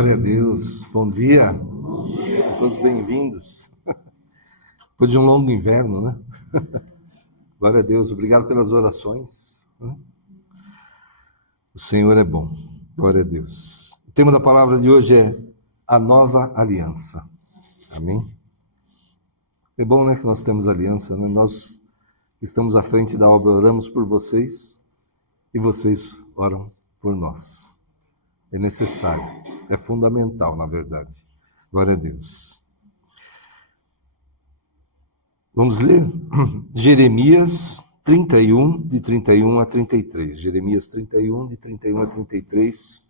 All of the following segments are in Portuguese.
Glória a Deus, bom dia, sejam todos bem-vindos. Depois de um longo inverno, né? Glória a Deus, obrigado pelas orações. O Senhor é bom, glória a Deus. O tema da palavra de hoje é a nova aliança. Amém? É bom, né, que nós temos aliança, né? Nós que estamos à frente da obra, oramos por vocês e vocês oram por nós. É necessário, é fundamental, na verdade. Glória a Deus. Vamos ler Jeremias 31, de 31 a 33. Jeremias 31, de 31 a 33.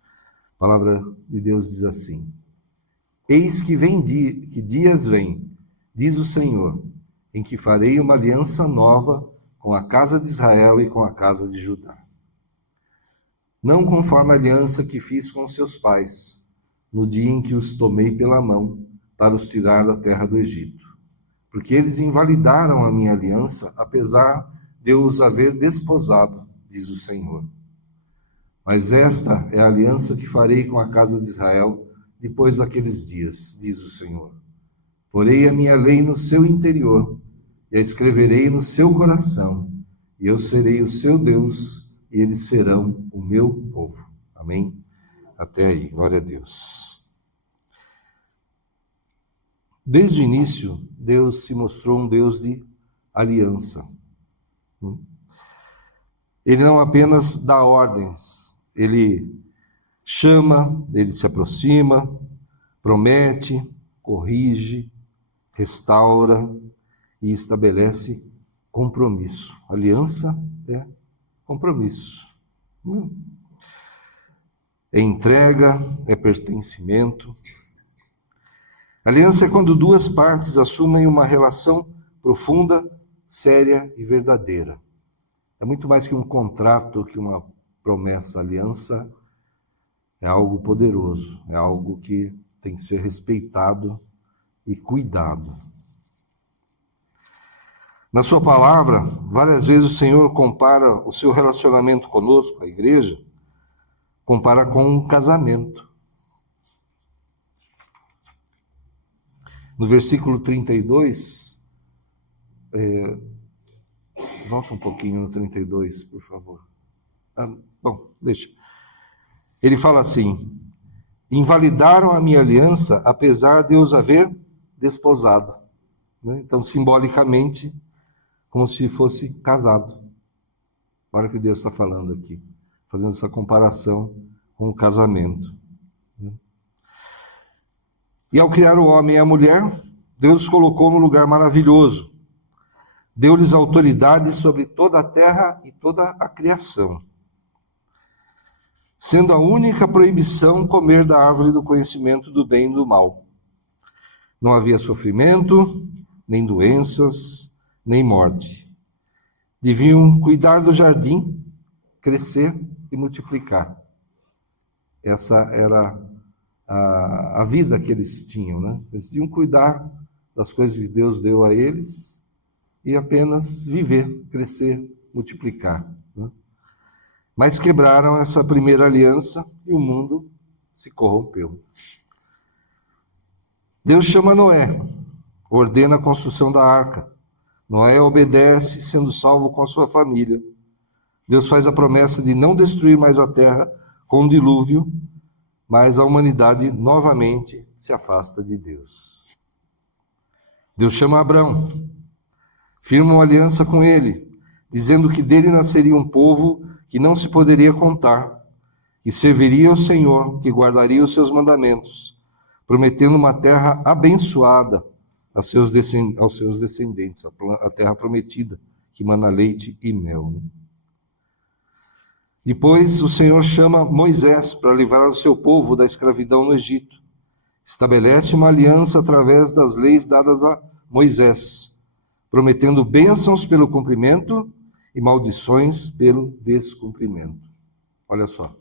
A palavra de Deus diz assim: Eis que dias vêm, diz o Senhor, em que farei uma aliança nova com a casa de Israel e com a casa de Judá. Não conforme a aliança que fiz com seus pais, no dia em que os tomei pela mão para os tirar da terra do Egito. Porque eles invalidaram a minha aliança, apesar de eu os haver desposado, diz o Senhor. Mas esta é a aliança que farei com a casa de Israel depois daqueles dias, diz o Senhor. Porei a minha lei no seu interior, e a escreverei no seu coração, e eu serei o seu Deus, e eles serão o meu povo. Amém? Até aí, glória a Deus. Desde o início, Deus se mostrou um Deus de aliança. Ele não apenas dá ordens, ele chama, ele se aproxima, promete, corrige, restaura e estabelece compromisso. Aliança é compromisso. É entrega, é pertencimento. Aliança é quando duas partes assumem uma relação profunda, séria e verdadeira. É muito mais que um contrato, que uma promessa. Aliança é algo poderoso, é algo que tem que ser respeitado e cuidado. Na sua palavra, várias vezes o Senhor compara o seu relacionamento conosco, a igreja, compara com um casamento. No versículo 32, volta um pouquinho no 32, por favor. Deixa. Ele fala assim: invalidaram a minha aliança, apesar de eu os haver desposado. Então, simbolicamente, como se fosse casado. Olha o que Deus está falando aqui, fazendo essa comparação com o casamento. E ao criar o homem e a mulher, Deus os colocou num lugar maravilhoso. Deu-lhes autoridade sobre toda a terra e toda a criação. Sendo a única proibição comer da árvore do conhecimento do bem e do mal. Não havia sofrimento, nem doenças, nem morte. Deviam cuidar do jardim, crescer e multiplicar. Essa era a vida que eles tinham, né? Eles deviam cuidar das coisas que Deus deu a eles e apenas viver, crescer, multiplicar. Né? Mas quebraram essa primeira aliança e o mundo se corrompeu. Deus chama Noé, ordena a construção da arca. Noé obedece, sendo salvo com a sua família. Deus faz a promessa de não destruir mais a terra com um dilúvio, mas a humanidade novamente se afasta de Deus. Deus chama Abrão, firma uma aliança com ele, dizendo que dele nasceria um povo que não se poderia contar, que serviria ao Senhor, que guardaria os seus mandamentos, prometendo uma terra abençoada aos seus descendentes, a terra prometida, que mana leite e mel. Depois o Senhor chama Moisés para livrar o seu povo da escravidão no Egito. Estabelece uma aliança através das leis dadas a Moisés, prometendo bênçãos pelo cumprimento e maldições pelo descumprimento. Olha só,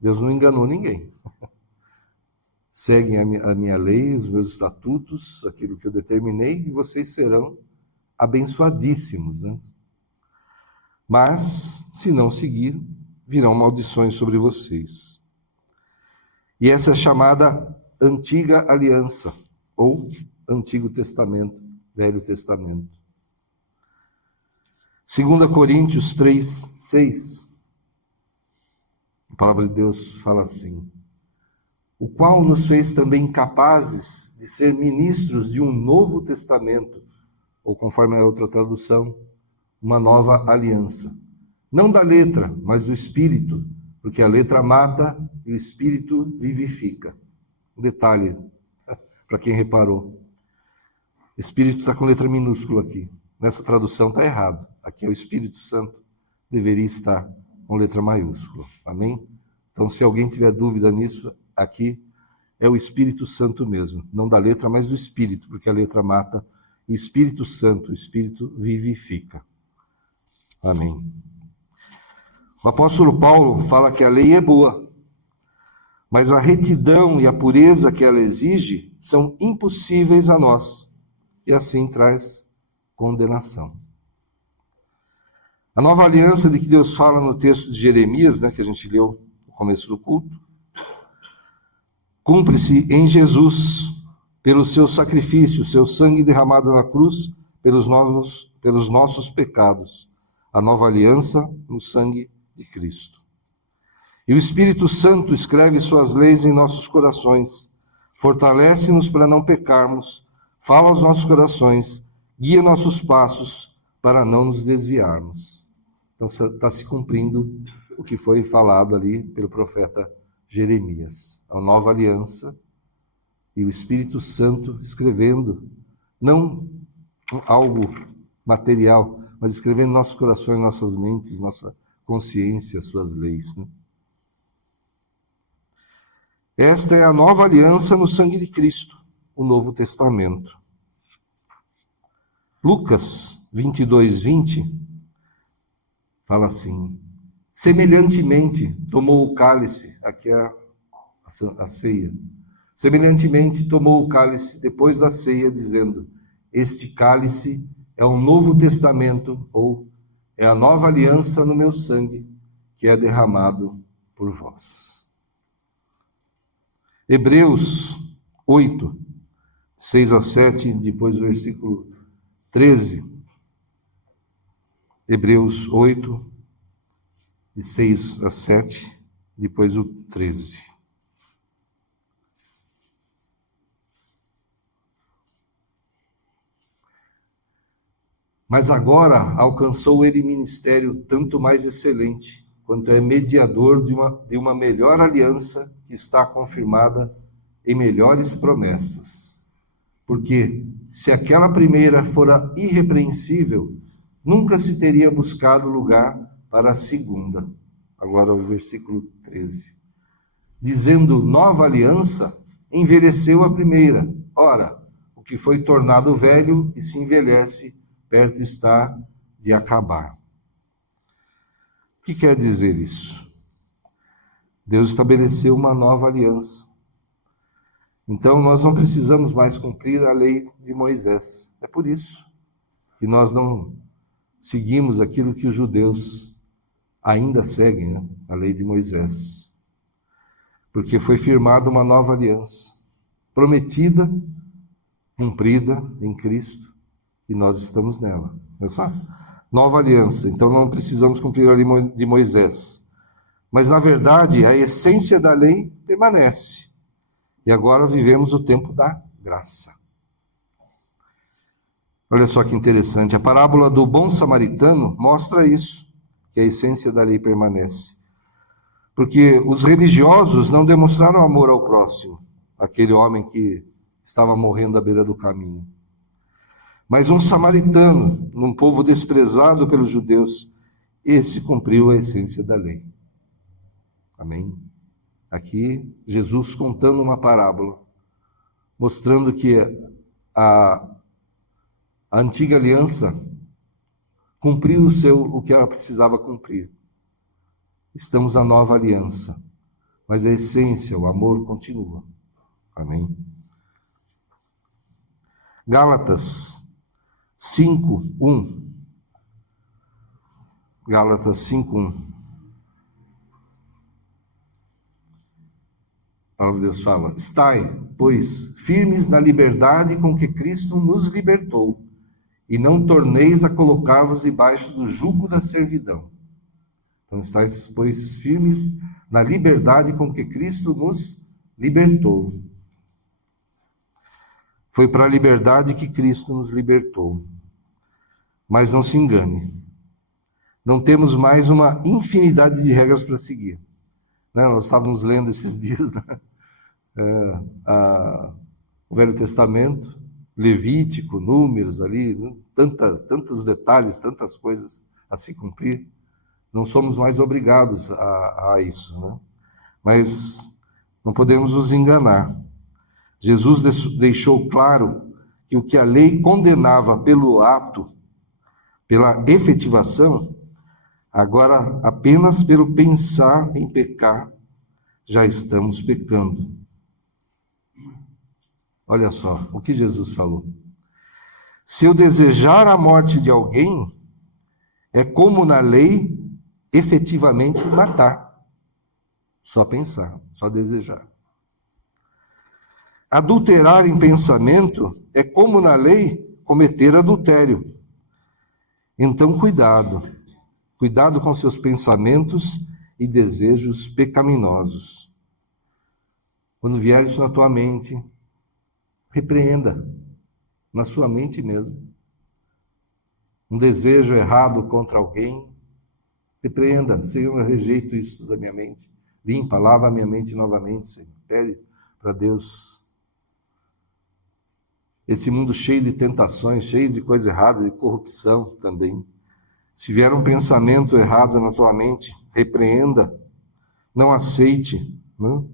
Deus não enganou ninguém. Seguem a minha lei, os meus estatutos, aquilo que eu determinei, e vocês serão abençoadíssimos. Né? Mas, se não seguir, virão maldições sobre vocês. E essa é chamada Antiga Aliança, ou Antigo Testamento, Velho Testamento. 2 Coríntios 3:6, a palavra de Deus fala assim: o qual nos fez também capazes de ser ministros de um novo testamento, ou conforme a outra tradução, uma nova aliança. Não da letra, mas do Espírito, porque a letra mata e o Espírito vivifica. Um detalhe, para quem reparou. Espírito está com letra minúscula aqui. Nessa tradução está errado. Aqui é o Espírito Santo, deveria estar com letra maiúscula. Amém? Então, se alguém tiver dúvida nisso, aqui é o Espírito Santo mesmo. Não da letra, mas do Espírito, porque a letra mata. E o Espírito Santo, o Espírito vivifica. Amém. O apóstolo Paulo fala que a lei é boa, mas a retidão e a pureza que ela exige são impossíveis a nós, e assim traz condenação. A nova aliança de que Deus fala no texto de Jeremias, que a gente leu no começo do culto, cumpre-se em Jesus, pelo seu sacrifício, seu sangue derramado na cruz, pelos nossos pecados. A nova aliança no sangue de Cristo. E o Espírito Santo escreve suas leis em nossos corações, fortalece-nos para não pecarmos, fala aos nossos corações, guia nossos passos para não nos desviarmos. Então está se cumprindo o que foi falado ali pelo profeta Jeremias. A nova aliança e o Espírito Santo escrevendo, não algo material, mas escrevendo nossos corações, nossas mentes, nossa consciência, suas leis. Esta é a nova aliança no sangue de Cristo, o Novo Testamento. Lucas 22:20 fala assim: semelhantemente tomou o cálice, aqui é a ceia, semelhantemente tomou o cálice depois da ceia, dizendo: este cálice é o Novo Testamento, ou é a nova aliança no meu sangue, que é derramado por vós. Hebreus 8, 6-7, depois o versículo 13. Hebreus 8, de 6-7, depois o 13. Mas agora alcançou ele ministério tanto mais excelente, quanto é mediador de uma melhor aliança que está confirmada em melhores promessas. Porque se aquela primeira fora irrepreensível, nunca se teria buscado lugar para a segunda. Agora o versículo 13. Dizendo nova aliança, envelheceu a primeira. Ora, o que foi tornado velho e se envelhece, perto está de acabar. O que quer dizer isso? Deus estabeleceu uma nova aliança. Então nós não precisamos mais cumprir a lei de Moisés. É por isso que nós não seguimos aquilo que os judeus ainda seguem, a lei de Moisés. Porque foi firmada uma nova aliança, prometida, cumprida em Cristo, e nós estamos nela. Essa nova aliança. Então não precisamos cumprir a lei de Moisés. Mas na verdade a essência da lei permanece. E agora vivemos o tempo da graça. Olha só que interessante, a parábola do bom samaritano mostra isso, que a essência da lei permanece. Porque os religiosos não demonstraram amor ao próximo, aquele homem que estava morrendo à beira do caminho. Mas um samaritano, num povo desprezado pelos judeus, esse cumpriu a essência da lei. Amém? Aqui, Jesus contando uma parábola, mostrando que a antiga aliança cumpriu o que ela precisava cumprir. Estamos na nova aliança, mas a essência, o amor continua. Amém? Gálatas 5:1. Gálatas 5:1. A palavra de Deus fala: estai, pois, firmes na liberdade com que Cristo nos libertou, e não torneis a colocar-vos debaixo do jugo da servidão. Então, estais, pois, firmes na liberdade com que Cristo nos libertou. Foi para a liberdade que Cristo nos libertou. Mas não se engane, não temos mais uma infinidade de regras para seguir. Nós estávamos lendo esses dias, né? O Velho Testamento, Levítico, Números ali, né? Tantos detalhes, tantas coisas a se cumprir. Não somos mais obrigados a isso, né? Mas não podemos nos enganar. Jesus deixou claro que o que a lei condenava pelo ato, pela efetivação, agora apenas pelo pensar em pecar, já estamos pecando. Olha só o que Jesus falou. Se eu desejar a morte de alguém, é como na lei efetivamente matar. Só pensar, só desejar. Adulterar em pensamento é como na lei cometer adultério. Então cuidado com seus pensamentos e desejos pecaminosos. Quando vier isso na tua mente, repreenda, na sua mente mesmo. Um desejo errado contra alguém, repreenda. Senhor, eu rejeito isso da minha mente. Limpa, lava a minha mente novamente, Senhor. Pede para Deus. Esse mundo cheio de tentações, cheio de coisa errada, de corrupção também. Se vier um pensamento errado na tua mente, repreenda, não aceite, né?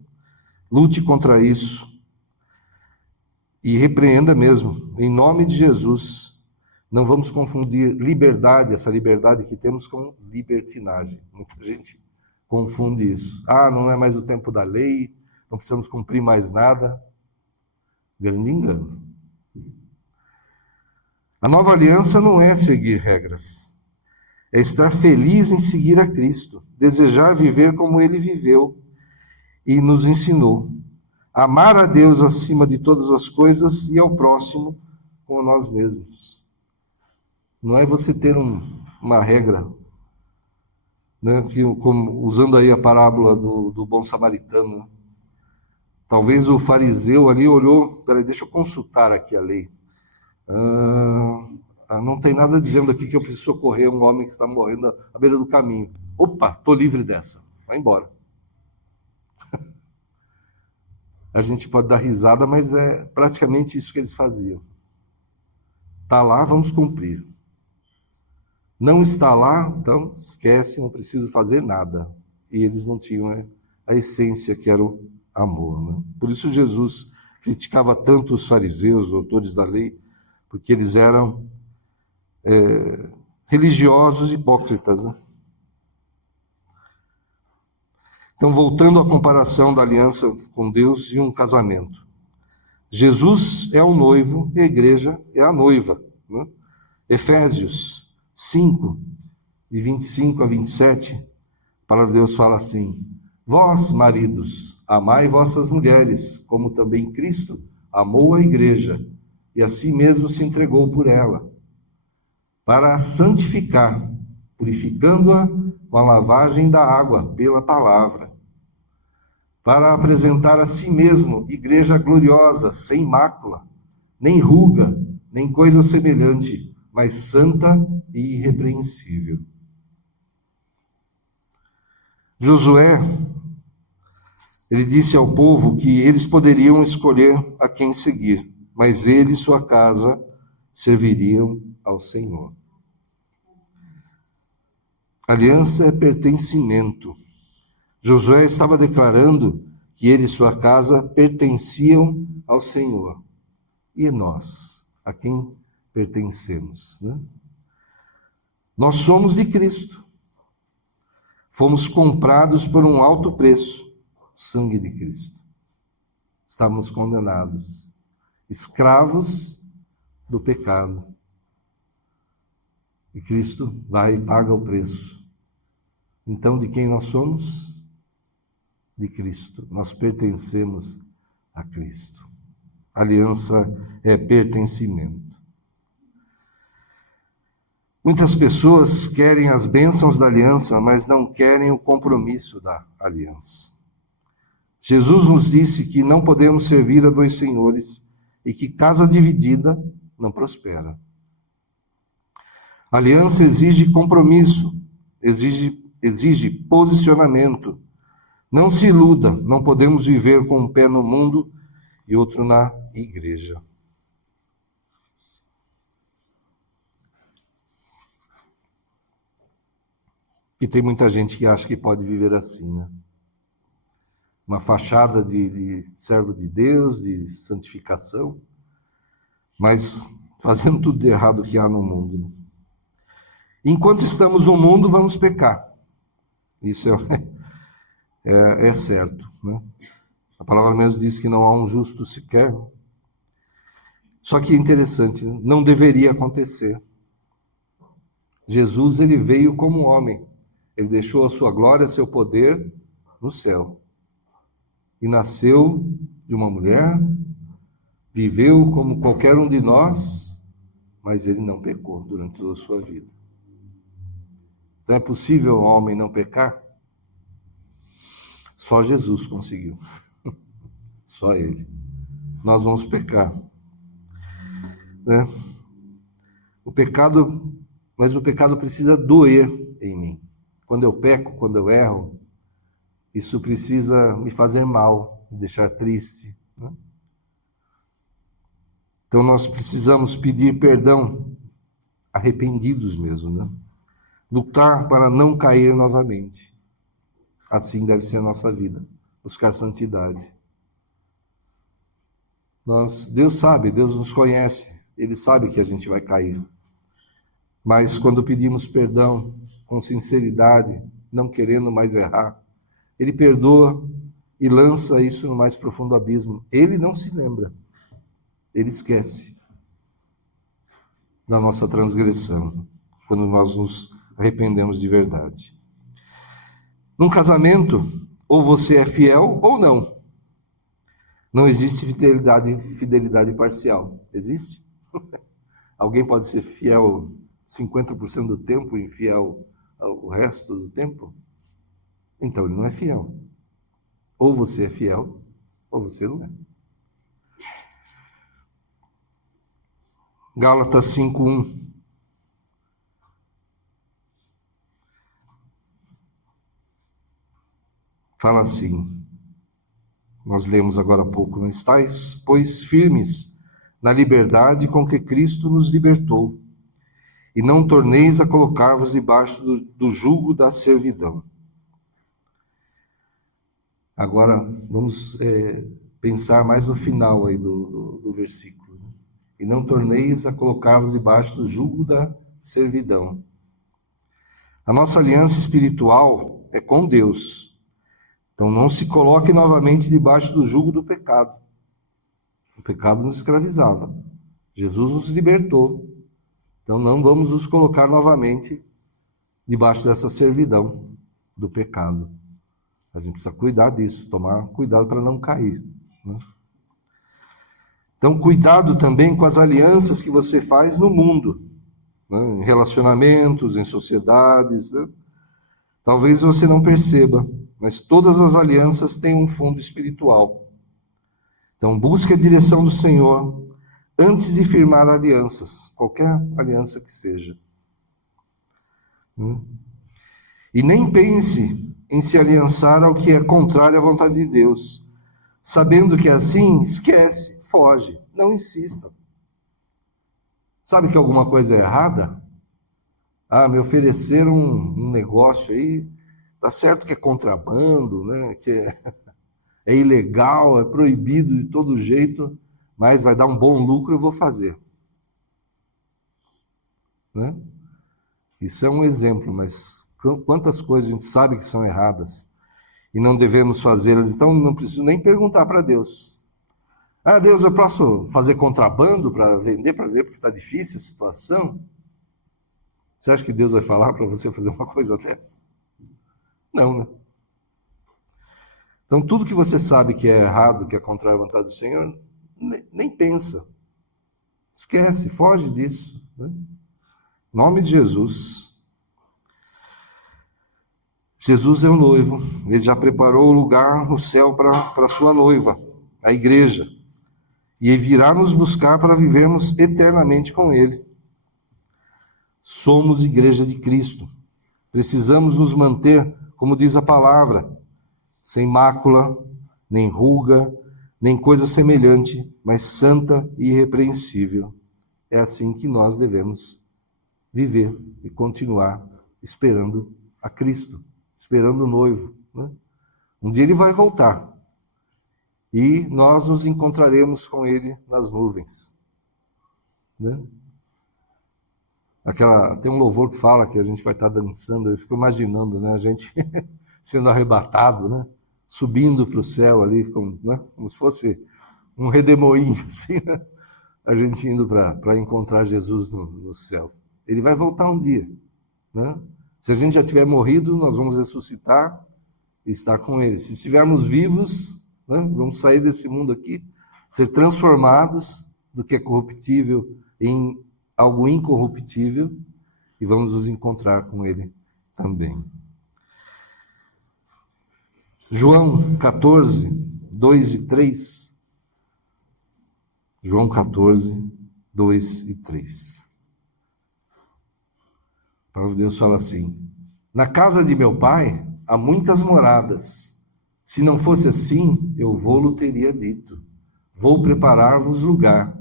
Lute contra isso e repreenda mesmo, em nome de Jesus. Não vamos confundir liberdade, essa liberdade que temos, com libertinagem. Muita gente confunde isso. Não é mais o tempo da lei, não precisamos cumprir mais nada. Grande engano. A nova aliança não é seguir regras, é estar feliz em seguir a Cristo, desejar viver como Ele viveu e nos ensinou. Amar a Deus acima de todas as coisas e ao próximo como nós mesmos. Não é você ter uma regra, né, usando aí a parábola do bom samaritano. Né? Talvez o fariseu ali olhou, peraí, deixa eu consultar aqui a lei. Não tem nada dizendo aqui que eu preciso socorrer um homem que está morrendo à beira do caminho. Opa, estou livre dessa. Vai embora. A gente pode dar risada, mas é praticamente isso que eles faziam. Está lá, vamos cumprir. Não está lá, então esquece, não preciso fazer nada. E eles não tinham a essência que era o amor. Né? Por isso Jesus criticava tanto os fariseus, os doutores da lei, porque eles eram religiosos hipócritas. Né? Então, voltando à comparação da aliança com Deus e um casamento. Jesus é o noivo e a igreja é a noiva. Né? Efésios 5, de 25 a 27, a palavra de Deus fala assim: vós, maridos, amai vossas mulheres, como também Cristo amou a igreja, e a si mesmo se entregou por ela, para a santificar, purificando-a com a lavagem da água pela palavra, para apresentar a si mesmo igreja gloriosa, sem mácula, nem ruga, nem coisa semelhante, mas santa e irrepreensível. Josué, ele disse ao povo que eles poderiam escolher a quem seguir, mas ele e sua casa serviriam ao Senhor. Aliança é pertencimento. Josué estava declarando que ele e sua casa pertenciam ao Senhor. E nós, a quem pertencemos? Né? Nós somos de Cristo. Fomos comprados por um alto preço, o sangue de Cristo. Estávamos condenados, escravos do pecado. E Cristo vai e paga o preço. Então, de quem nós somos? de Cristo. Nós pertencemos a Cristo. Aliança é pertencimento. Muitas pessoas querem as bênçãos da aliança, mas não querem o compromisso da aliança. Jesus nos disse que não podemos servir a dois senhores e que casa dividida não prospera. A aliança exige compromisso, exige posicionamento. Não se iluda, não podemos viver com um pé no mundo e outro na igreja. E tem muita gente que acha que pode viver assim, né? Uma fachada de servo de Deus, de santificação, mas fazendo tudo de errado que há no mundo. Enquanto estamos no mundo, vamos pecar. Isso é certo, né? A palavra mesmo diz que não há um justo sequer. Só que é interessante, não deveria acontecer. Jesus, ele veio como homem. Ele deixou a sua glória, seu poder no céu. E nasceu de uma mulher, viveu como qualquer um de nós, mas ele não pecou durante toda a sua vida. Então é possível o homem não pecar? Só Jesus conseguiu. Só ele. Nós vamos pecar, né? Mas o pecado precisa doer em mim. Quando eu peco, quando eu erro, isso precisa me fazer mal, me deixar triste, né? Então nós precisamos pedir perdão, arrependidos mesmo, né? Lutar para não cair novamente. Assim deve ser a nossa vida, buscar santidade. Deus sabe, Deus nos conhece, Ele sabe que a gente vai cair. Mas quando pedimos perdão, com sinceridade, não querendo mais errar, Ele perdoa e lança isso no mais profundo abismo. Ele não se lembra, Ele esquece da nossa transgressão, quando nós nos arrependemos de verdade. Num casamento, ou você é fiel ou não. Não existe fidelidade parcial. Existe? Alguém pode ser fiel 50% do tempo e infiel o resto do tempo? Então ele não é fiel. Ou você é fiel, ou você não é. Gálatas 5:1. Fala assim, nós lemos agora há pouco, não estáis, pois, firmes na liberdade com que Cristo nos libertou, e não torneis a colocar-vos debaixo do jugo da servidão. Agora, vamos pensar mais no final aí do versículo. E não torneis a colocar-vos debaixo do jugo da servidão. A nossa aliança espiritual é com Deus. Então não se coloque novamente debaixo do jugo do pecado. O pecado nos escravizava. Jesus nos libertou. Então não vamos nos colocar novamente debaixo dessa servidão do pecado. A gente precisa cuidar disso, tomar cuidado para não cair, né? Então cuidado também com as alianças que você faz no mundo, né? Em relacionamentos, em sociedades, né? Talvez você não perceba, mas todas as alianças têm um fundo espiritual. Então, busque a direção do Senhor antes de firmar alianças, qualquer aliança que seja. E nem pense em se aliançar ao que é contrário à vontade de Deus, sabendo que assim, esquece, foge, não insista. Sabe que alguma coisa é errada? Me ofereceram um negócio aí, tá certo que é contrabando, né? Que é ilegal, é proibido de todo jeito, mas vai dar um bom lucro, eu vou fazer, né? Isso é um exemplo, mas quantas coisas a gente sabe que são erradas e não devemos fazê-las, então não preciso nem perguntar para Deus. Deus, eu posso fazer contrabando para vender, para ver porque está difícil a situação? Você acha que Deus vai falar para você fazer uma coisa dessa? Não, né? Então, tudo que você sabe que é errado, que é contra a vontade do Senhor, nem pensa. Esquece, foge disso. Né? Em nome de Jesus. Jesus é o noivo. Ele já preparou o lugar no céu para a sua noiva, a igreja. E ele virá nos buscar para vivermos eternamente com ele. Somos igreja de Cristo. Precisamos nos manter, como diz a palavra, sem mácula, nem ruga, nem coisa semelhante, mas santa e irrepreensível. É assim que nós devemos viver e continuar esperando a Cristo, esperando o noivo. Né? Um dia ele vai voltar e nós nos encontraremos com ele nas nuvens. Né? Tem um louvor que fala que a gente vai estar dançando, eu fico imaginando, né? A gente sendo arrebatado, né? Subindo para o céu ali, né? Como se fosse um redemoinho, assim, né? A gente indo para encontrar Jesus no céu. Ele vai voltar um dia. Né? Se a gente já tiver morrido, nós vamos ressuscitar e estar com ele. Se estivermos vivos, né? Vamos sair desse mundo aqui, ser transformados do que é corruptível em algo incorruptível e vamos nos encontrar com ele também. João 14, 2 e 3. João 14, 2 e 3. A palavra de Deus fala assim: na casa de meu pai há muitas moradas. Se não fosse assim, eu vou-lo teria dito. Vou preparar-vos lugar.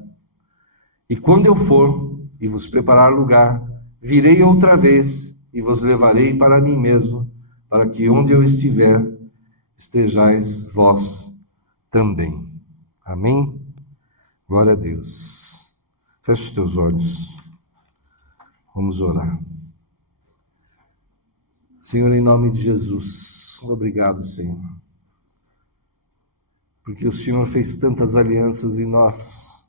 E quando eu for e vos preparar lugar, virei outra vez e vos levarei para mim mesmo, para que onde eu estiver, estejais vós também. Amém? Glória a Deus. Feche os teus olhos. Vamos orar. Senhor, em nome de Jesus, obrigado, Senhor. Porque o Senhor fez tantas alianças e nós,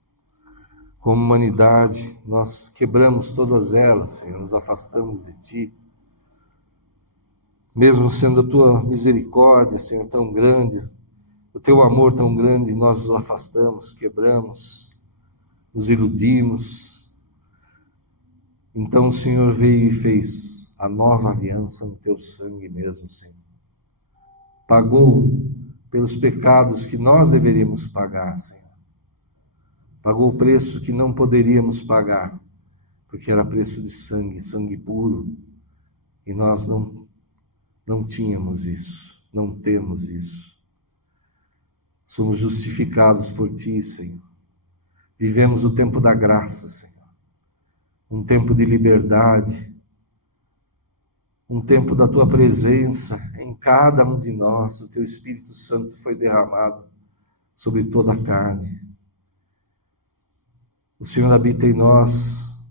como humanidade, nós quebramos todas elas, Senhor, nos afastamos de Ti. Mesmo sendo a Tua misericórdia, Senhor, tão grande, o Teu amor tão grande, nós nos afastamos, quebramos, nos iludimos. Então o Senhor veio e fez a nova aliança no Teu sangue mesmo, Senhor. Pagou pelos pecados que nós deveríamos pagar, Senhor. Pagou o preço que não poderíamos pagar, porque era preço de sangue, sangue puro. E nós não tínhamos isso, não temos isso. Somos justificados por Ti, Senhor. Vivemos o tempo da graça, Senhor. Um tempo de liberdade, um tempo da Tua presença em cada um de nós. O Teu Espírito Santo foi derramado sobre toda a carne. O Senhor habita em nós.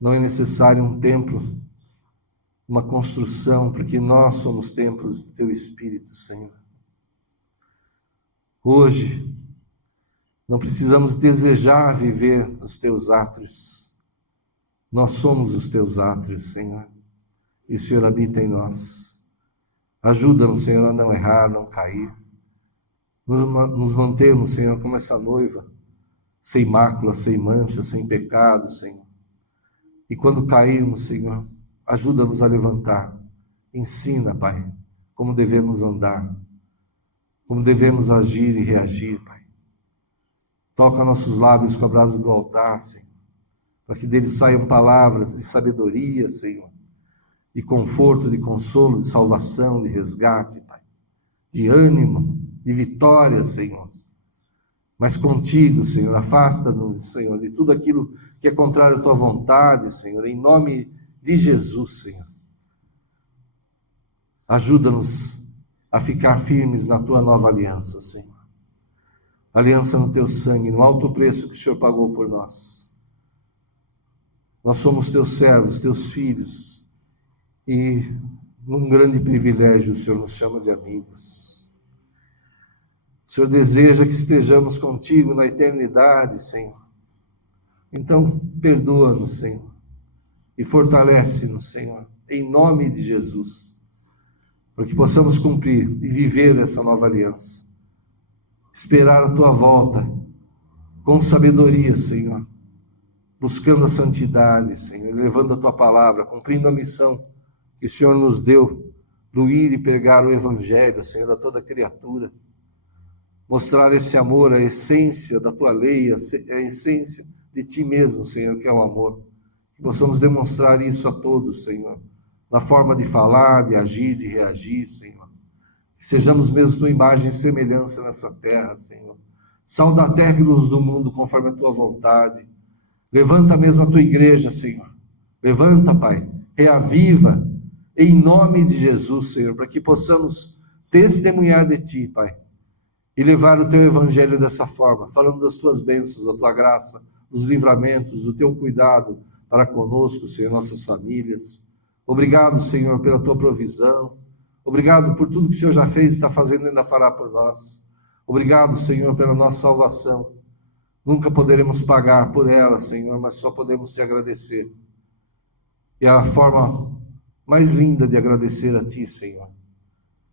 Não é necessário um templo, uma construção, porque nós somos templos do Teu Espírito, Senhor. Hoje, não precisamos desejar viver nos Teus átrios. Nós somos os Teus átrios, Senhor. E o Senhor habita em nós. Ajuda-nos, Senhor, a não errar, não cair. Nos mantermos, Senhor, como essa noiva, sem mácula, sem mancha, sem pecado, Senhor. E quando cairmos, Senhor, ajuda-nos a levantar. Ensina, Pai, como devemos andar, como devemos agir e reagir, Pai. Toca nossos lábios com a brasa do altar, Senhor, para que deles saiam palavras de sabedoria, Senhor, de conforto, de consolo, de salvação, de resgate, Pai, de ânimo, de vitória, Senhor. Mas contigo, Senhor, afasta-nos, Senhor, de tudo aquilo que é contrário à Tua vontade, Senhor, em nome de Jesus, Senhor. Ajuda-nos a ficar firmes na Tua nova aliança, Senhor. Aliança no Teu sangue, no alto preço que o Senhor pagou por nós. Nós somos Teus servos, Teus filhos, e num grande privilégio o Senhor nos chama de amigos. O Senhor deseja que estejamos contigo na eternidade, Senhor. Então, perdoa-nos, Senhor, e fortalece-nos, Senhor, em nome de Jesus, para que possamos cumprir e viver essa nova aliança. Esperar a tua volta com sabedoria, Senhor, buscando a santidade, Senhor, levando a tua palavra, cumprindo a missão que o Senhor nos deu, do ir e pregar o Evangelho, Senhor, a toda criatura. Mostrar esse amor, a essência da tua lei, a essência de ti mesmo, Senhor, que é o amor. Que possamos demonstrar isso a todos, Senhor, na forma de falar, de agir, de reagir, Senhor. Que sejamos mesmo tua imagem e semelhança nessa terra, Senhor. Sal da terra e luz do mundo, conforme a tua vontade. Levanta mesmo a tua igreja, Senhor. Levanta, Pai, reaviva, em nome de Jesus, Senhor, para que possamos testemunhar de ti, Pai, e levar o teu evangelho dessa forma, falando das tuas bênçãos, da tua graça, dos livramentos, do teu cuidado para conosco, Senhor, nossas famílias. Obrigado, Senhor, pela tua provisão. Obrigado por tudo que o Senhor já fez e está fazendo e ainda fará por nós. Obrigado, Senhor, pela nossa salvação. Nunca poderemos pagar por ela, Senhor, mas só podemos te agradecer. E a forma mais linda de agradecer a ti, Senhor,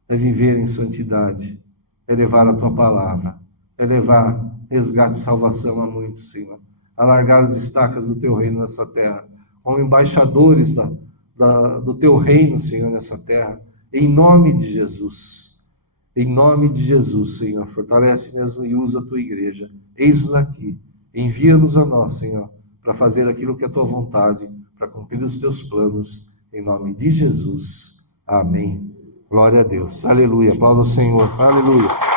é viver em santidade, é levar a tua palavra, é levar resgate e salvação a muitos, Senhor, alargar as estacas do teu reino nessa terra, como embaixadores do teu reino, Senhor, nessa terra, em nome de Jesus. Em nome de Jesus, Senhor, fortalece mesmo e usa a tua igreja. Eis-nos aqui, envia-nos a nós, Senhor, para fazer aquilo que é a tua vontade, para cumprir os teus planos, em nome de Jesus. Amém. Glória a Deus. Aleluia. Aplauda o Senhor. Aleluia.